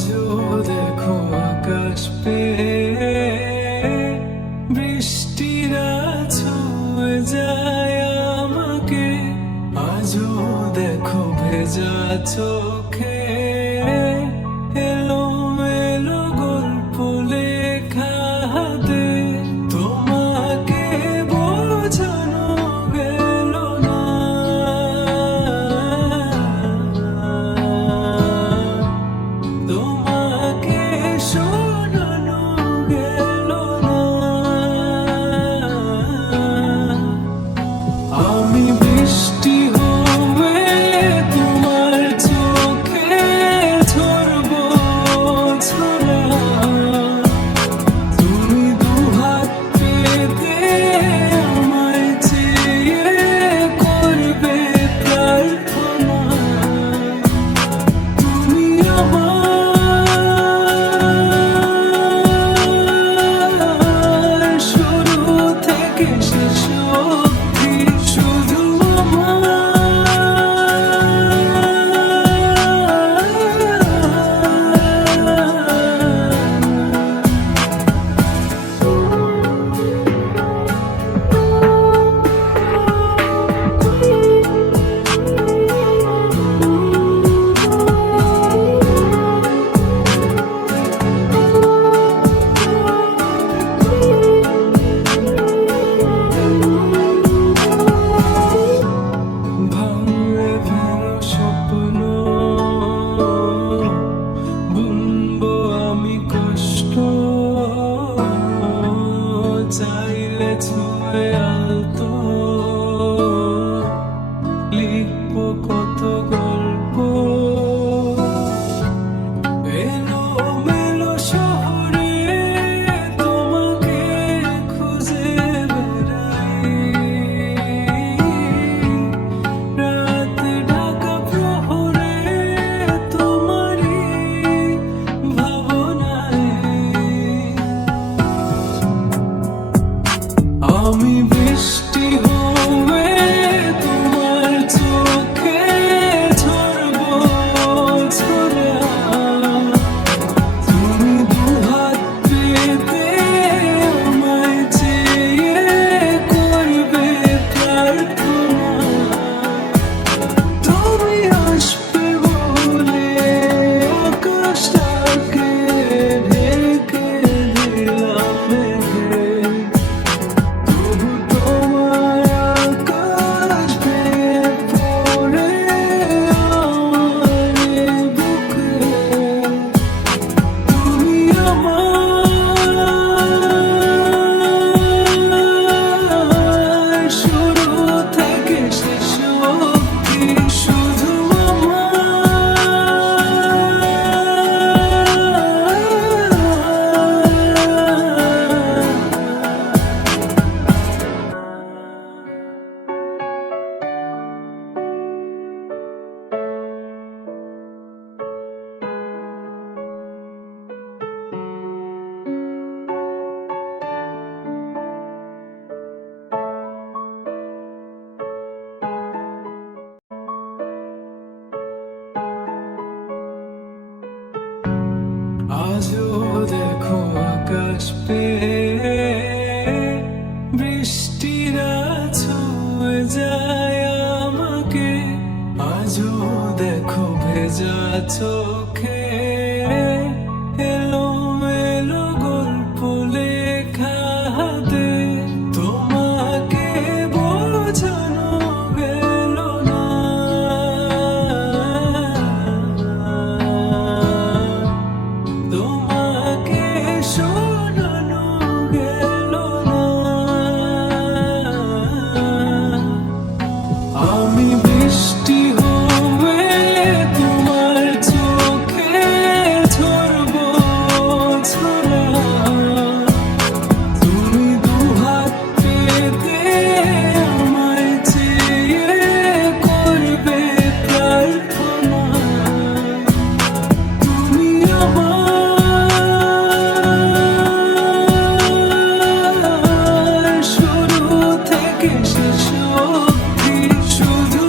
আজও দেখো আকাশ পেয়ে বৃষ্টিরা ছুঁয়ে যায় আমাকে। আজও দেখো ভেজা চোখে এলোমেলো গল্প লেখা হাতে। তোমাকে বোঝানো গেল না, তোমাকে শোনানো গেল না। আমি বৃষ্টি হয়ে তোমার চোখে ঝরবো ঝরা। তুমি দুহাত পেতে আমায় চেয়ে করবে প্রার্থনা। তুমি আমার শুরু থেকে শেষ অবধি, শুধু ভাঙলে ভেঙো স্বপ্ন, বুনবো আমি কষ্ট। চাইলে ছুঁয়ে আলতো লিখবো কত গল্প। এলোমেলো শহরে তোমাকে খুঁজে বেড়াই। রাত ঢাকা প্রহরে তোমারই ভাবনায়। আমি বৃষ্টি হয়ে তোমার চোখে ঝরবো ঝরা। তুমি দুহাত পেতে আমায় চেয়ে করবে প্রার্থনা। তুমি আসবে বলে আকাশটাকে ঢেকে দিলাম মেঘে। তবু তোমার আকাশ ভেঙে পড়ে আমার বুকে। তুমি আমার শুরু থেকে শেষ অবধি, শুধু আজও দেখো আকাশ পেয়ে বৃষ্টিরা ছুঁয়ে যায় আমাকে। আজও দেখো ভেজা চোখে এলোমেলো গল্প লেখা হাতে। তোমাকে বোঝানো গেল না, তোমাকে শোনানো গেল না। আমি বৃষ্টি হয়ে তোমার চোখে ঝরবো ঝরা। তুমি দুহাত পেতে আমায় চেয়ে করবে প্রার্থনা। তুমি আমার শুরু থেকে শেষ অবধি, শুধু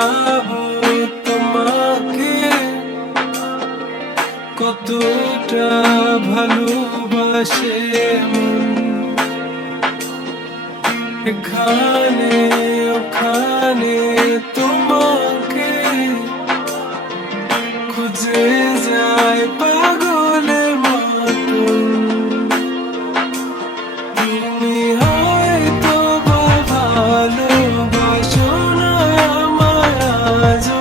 চাহো তোমাকে, কতটা ভালোবাসে মন। এখানে ওখানে তোমাকে খুঁজে যায় পাগলের মতন। তুমি হয়তো বা ভালোবাসো না আমায় আজও,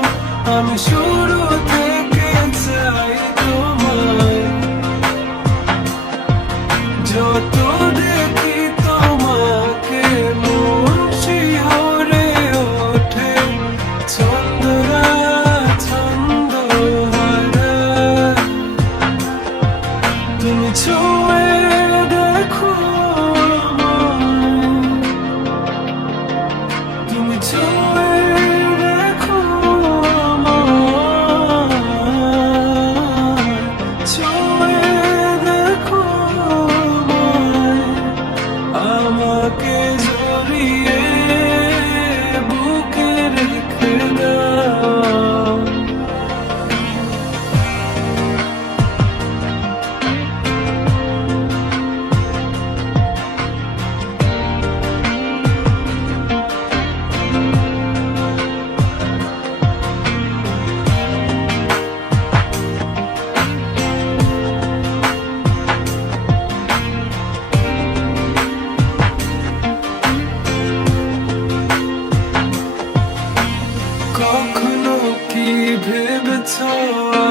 আমি শুরু থেকে চাই তোমায়। যত দেখি তোমাকে মন শিহরে ওঠে, ছন্দরা ছন্দ হারায়। তুমি ছুঁয়ে দেখো আমায়, তুমি ছুঁয়ে দেখো আমায়, ছুঁয়ে দেখো আমায়, আমাকে জড়িয়ে বুকে রেখে দাও। কখনো কি ভেবেছ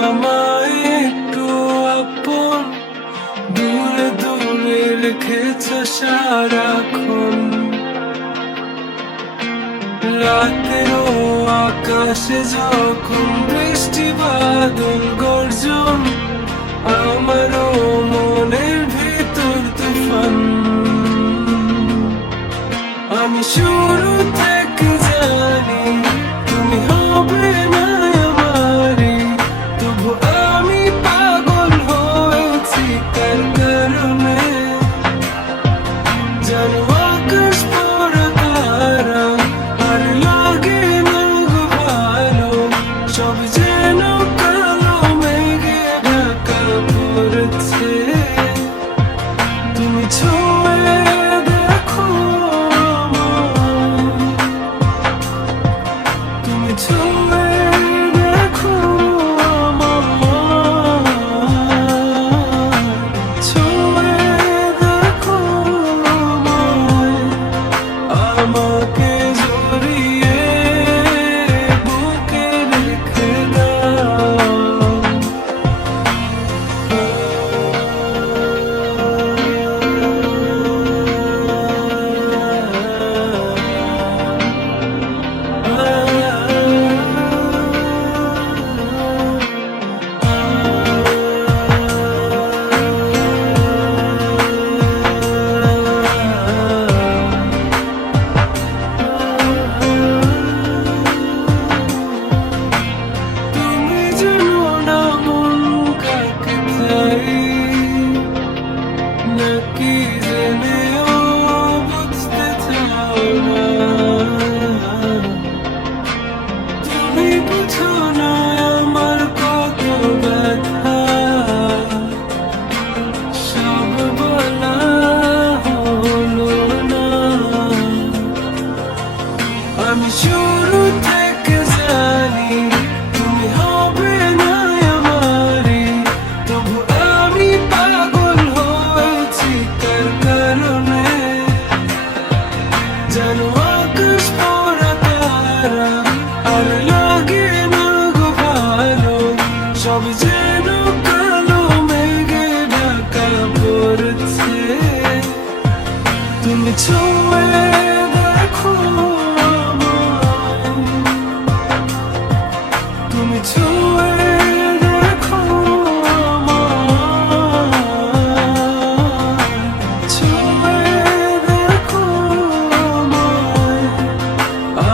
আমায় একটু আপন, দূরে দূরে রেখেছ সারাক্ষণ। রাতেরও আকাশে যখন বৃষ্টি বাদল গর্জন, আমারও মনের ভিতর তুফান। আমি শুরু থেকে জানি তুমি হবে না আমারে, তবু আমি পাগল হয়েছি কার কারণে। জানো আকাশ পড়া তারা আর লাগে না গো ভালো, সব যেন কালো মেঘে ঢাকা পড়েছে। তুমি ছুঁয়ে দেখো আমায়, তুমি ছুঁয়ে দেখো আমায়, ছুঁয়ে দেখো আমায়, আমাকে জড়িয়ে বুকে রেখে দাও। তুমি জানো না মন কাকে চাই, নাকি জেনেও বুঝতে চাও না। তুমি বুঝো না আমার কত ব্যথা, সব বলা হলো না। আমি শুরু থেকে জানি তুমি হবে না আমারে, তবু আমি পাগল হয়েছি কার কারণে। জানো আকাশ পড়া তারা আর লাগে না গো ভালো, সব যেন কালো মেঘে ঢাকা পড়েছে। তুমি ছুঁয়ে দেখো আমায়, তুমি ছুঁয়ে দেখো আমায়, ছুঁয়ে দেখো আমায়,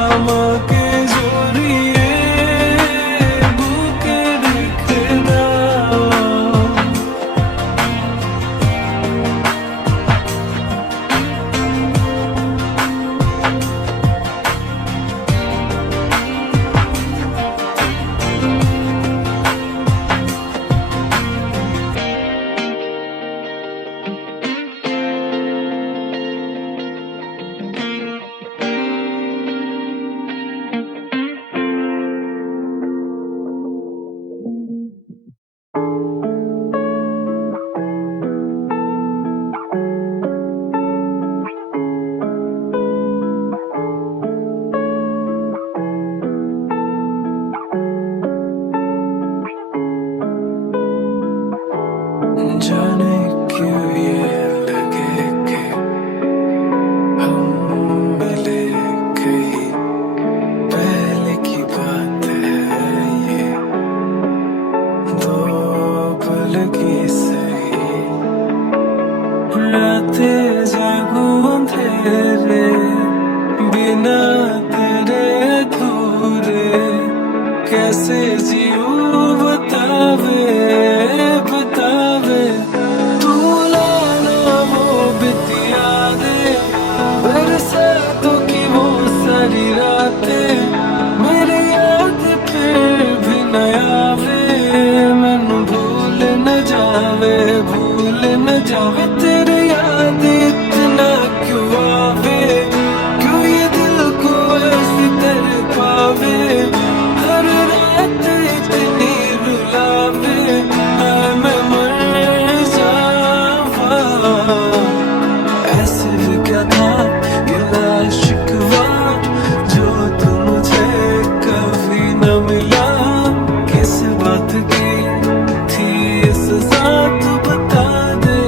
আমাকে জড়িয়ে বুকে রেখে দাও। कैसे जीऊं बतावे बतावे तू लाना वो बितिया दे बरसातों की वो सारी रातें मेरी याद फिर भी न आवे मैनू भूल न जावे तेरी याद इतना क्यों आवे क्यों ये दिल को ऐसी तड़पावे हर रात इतनी रुलावे हाय मैं मर जावा ऐसे भी क्या था गिला शिकवा जो तू मुझे कभी न मिला किस बात की थी ये सजा तू बता दे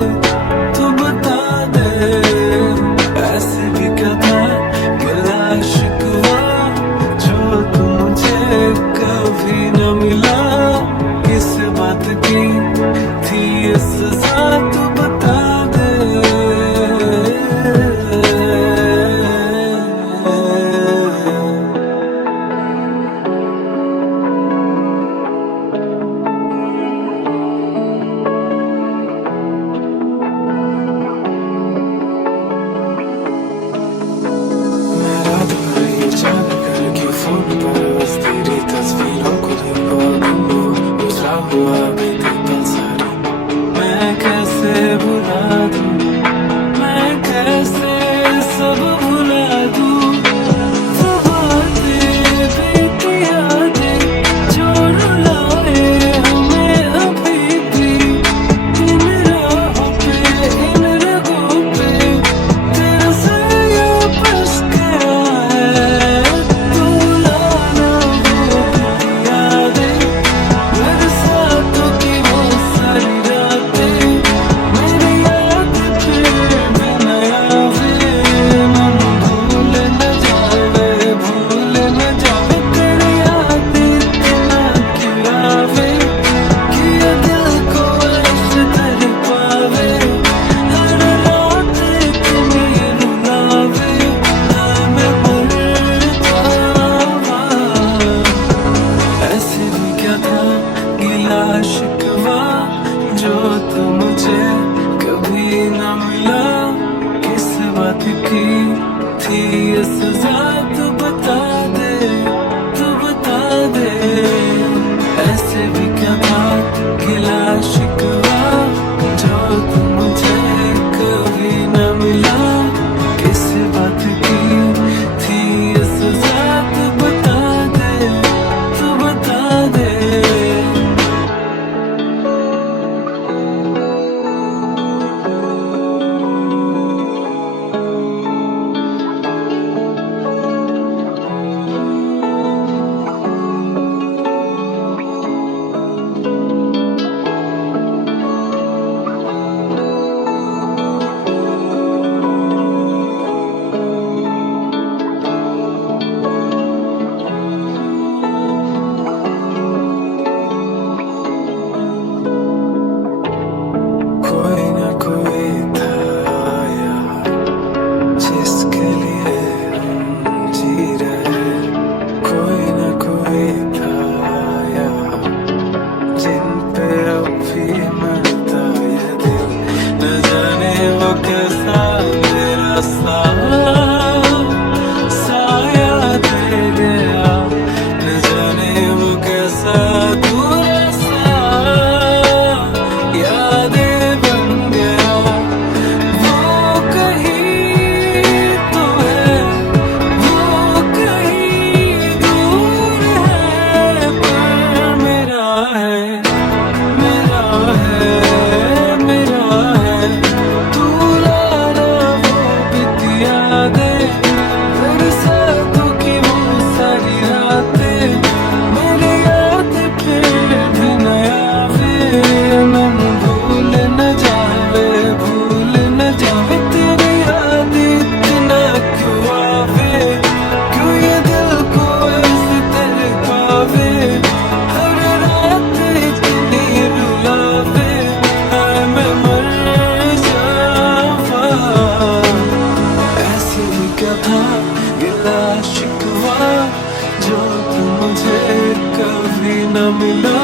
न मिला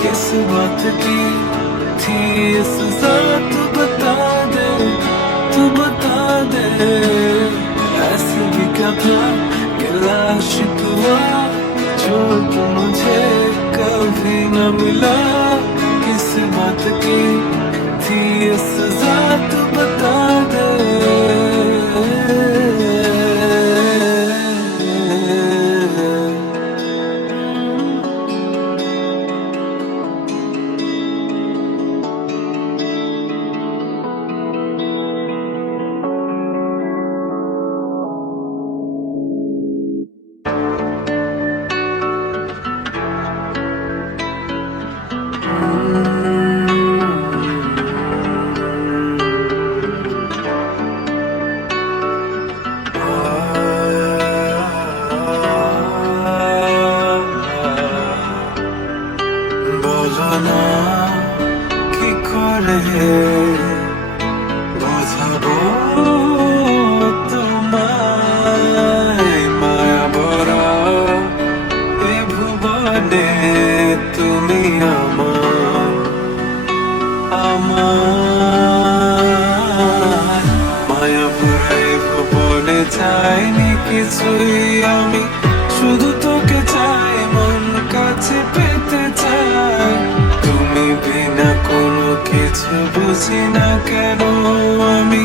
किस बात की थी ये सजा, तू बता दे, तू बता दे। ऐसे भी क्या था गिला शिकवा जो तू मुझे कभी न मिला, किस बात की थी ये सजा, तू बता दे। বলো না কি করে বোঝাবো তোমায়, মায়া ভরা এ ভুবনে তুমি আমার, আমার মায়া ভরা এ ভুবনে চাইনি কিছুই আমি, শুধু তোকে চাই, মন কাছে পেতে চাই। তুমি বিনা কোনো কিছু বুঝি না কেন আমি,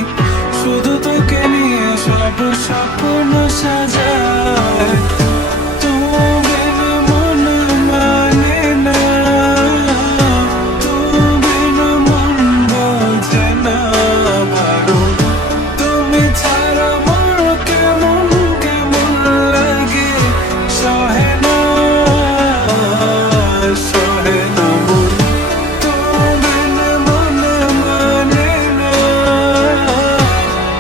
শুধু তোকে নিয়ে সব স্বপ্ন সাজাই। তুমি বিনা মন মানে না, তুমি বিনা মন বোঝে না বারো, তুমি ছাড়া মোর কেমন কেমন লাগে, সহে না সহে না মন। তুমি বিনা মন মানে না,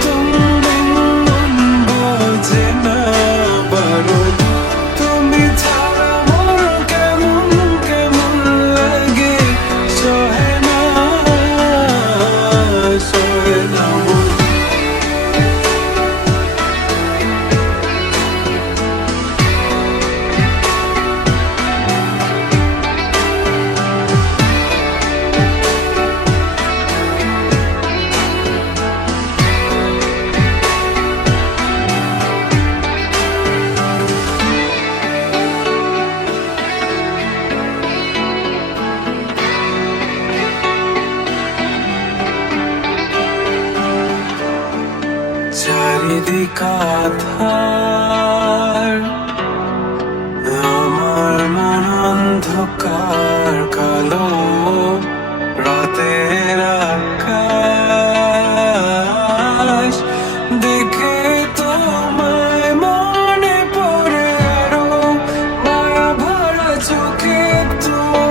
তুমি বিনা মন বোঝে না বারো, তুমি ছাড়া মোর কেমন কেমন লাগে, সহে না সহে না মন। চারিদিক আঁধার, আমার মন অন্ধকার কালো, রাতের আকাশ দেখে তোমায় মনে পড়ে আরো, মায়া ভরা চোখে তোমার